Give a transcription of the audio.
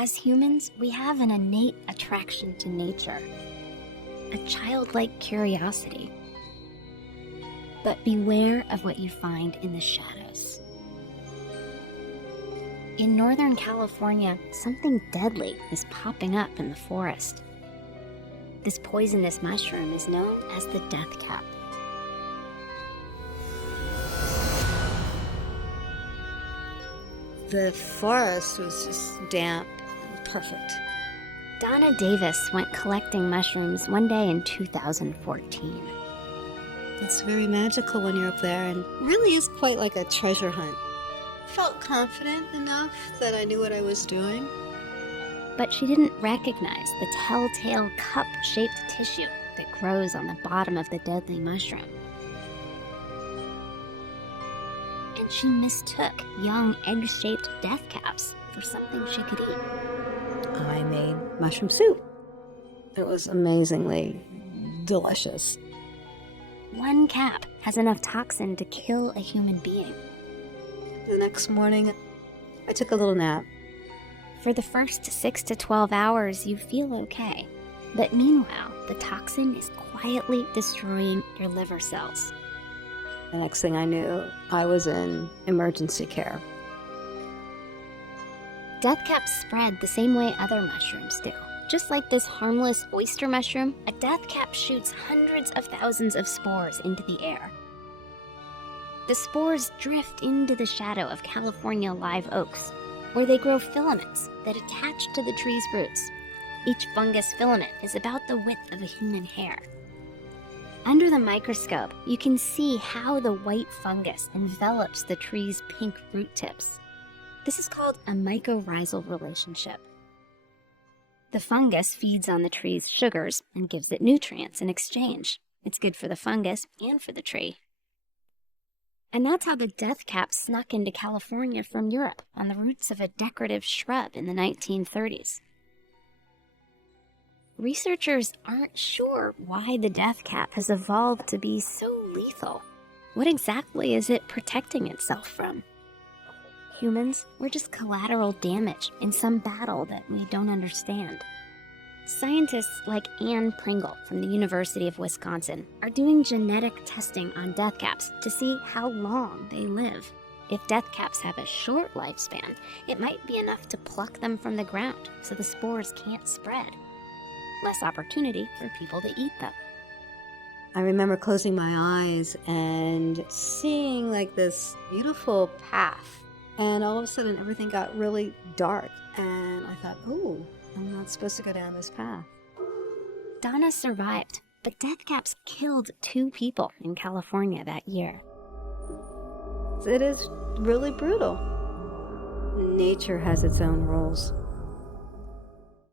As humans, we have an innate attraction to nature, a childlike curiosity. But beware of what you find in the shadows. In Northern California, something deadly is popping up in the forest. This poisonous mushroom is known as the death cap. The forest was just damp. Perfect. Donna Davis went collecting mushrooms one day in 2014. It's very magical when you're up there, and really is quite like a treasure hunt. Felt confident enough that I knew what I was doing. But she didn't recognize the telltale cup-shaped tissue that grows on the bottom of the deadly mushroom. And she mistook young egg-shaped death caps for something she could eat. I made mushroom soup. It was amazingly delicious. One cap has enough toxin to kill a human being. The next morning, I took a little nap. For the first 6 to 12 hours, you feel okay. But meanwhile, the toxin is quietly destroying your liver cells. The next thing I knew, I was in emergency care. Death caps spread the same way other mushrooms do. Just like this harmless oyster mushroom, a death cap shoots hundreds of thousands of spores into the air. The spores drift into the shadow of California live oaks, where they grow filaments that attach to the tree's roots. Each fungus filament is about the width of a human hair. Under the microscope, you can see how the white fungus envelops the tree's pink root tips. This is called a mycorrhizal relationship. The fungus feeds on the tree's sugars and gives it nutrients in exchange. It's good for the fungus and for the tree. And that's how the death cap snuck into California from Europe on the roots of a decorative shrub in the 1930s. Researchers aren't sure why the death cap has evolved to be so lethal. What exactly is it protecting itself from? Humans, we're just collateral damage in some battle that we don't understand. Scientists like Anne Pringle from the University of Wisconsin are doing genetic testing on death caps to see how long they live. If death caps have a short lifespan, it might be enough to pluck them from the ground so the spores can't spread. Less opportunity for people to eat them. I remember closing my eyes and seeing like this beautiful path. And all of a sudden, everything got really dark. And I thought, oh, I'm not supposed to go down this path. Donna survived, but death caps killed 2 people in California that year. It is really brutal. Nature has its own rules.